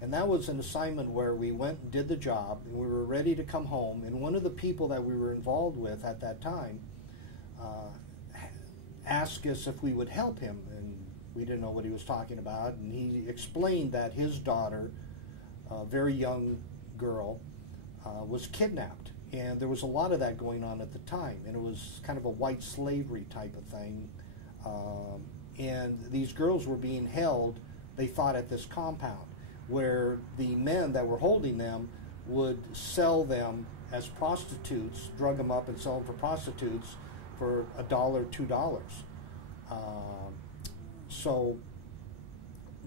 And that was an assignment where we went and did the job, and we were ready to come home. And one of the people that we were involved with at that time asked us if we would help him, and we didn't know what he was talking about. And he explained that his daughter, a very young girl, was kidnapped. And there was a lot of that going on at the time, and it was kind of a white slavery type of thing. And these girls were being held, they thought, at this compound, where the men that were holding them would sell them as prostitutes, drug them up and sell them for prostitutes for $1, $2. So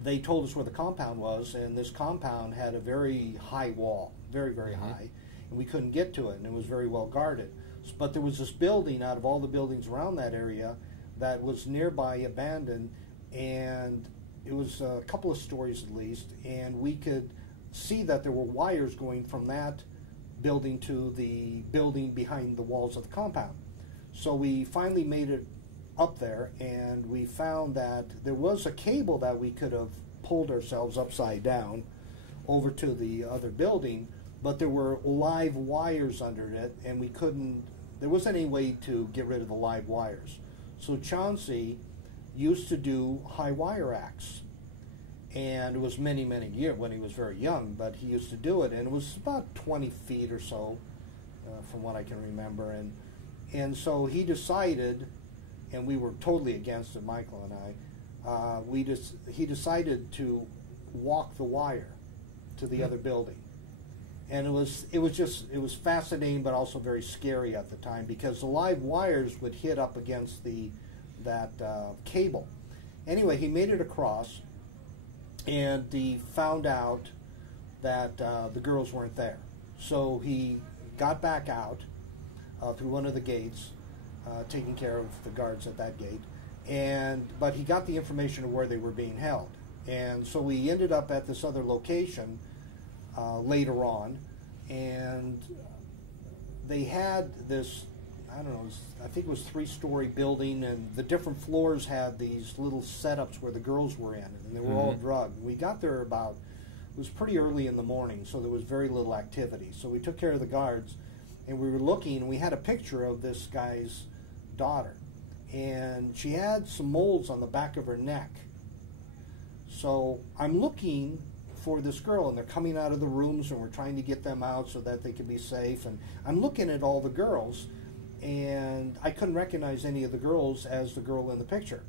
they told us where the compound was, and this compound had a very high wall, very, very high, and we couldn't get to it, and it was very well guarded. But there was this building out of all the buildings around that area that was nearby abandoned, and it was a couple of stories at least, and we could see that there were wires going from that building to the building behind the walls of the compound. So we finally made it up there, and we found that there was a cable that we could have pulled ourselves upside down over to the other building, but there were live wires under it, and we couldn't, there wasn't any way to get rid of the live wires. So Chauncey used to do high wire acts, and it was many, many years when he was very young, but he used to do it, and it was about 20 feet or so, from what I can remember, and so he decided, and we were totally against it, Michael and I, he decided to walk the wire to the other building. And it was fascinating, but also very scary at the time, because the live wires would hit up against that cable. Anyway, he made it across, and he found out that the girls weren't there. So he got back out through one of the gates, taking care of the guards at that gate, but he got the information of where they were being held. And so we ended up at this other location later on, and they had this, I don't know, I think it was 3-story building, and the different floors had these little setups where the girls were in, and they were all drugged. We got there about, it was pretty early in the morning, so there was very little activity. So we took care of the guards, and we were looking, and we had a picture of this guy's daughter, and she had some moles on the back of her neck. So I'm looking for this girl, and they're coming out of the rooms, and we're trying to get them out so that they could be safe, and I'm looking at all the girls, and I couldn't recognize any of the girls as the girl in the picture.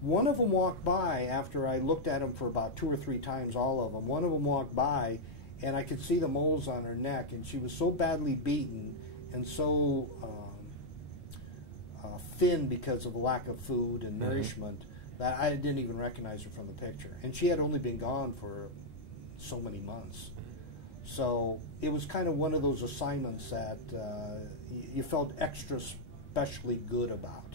One of them walked by after I looked at them for about 2 or 3 times, all of them. One of them walked by, and I could see the moles on her neck, and she was so badly beaten and so thin because of a lack of food and nourishment that I didn't even recognize her from the picture. And she had only been gone for so many months. So it was kind of one of those assignments that you felt extra specially good about.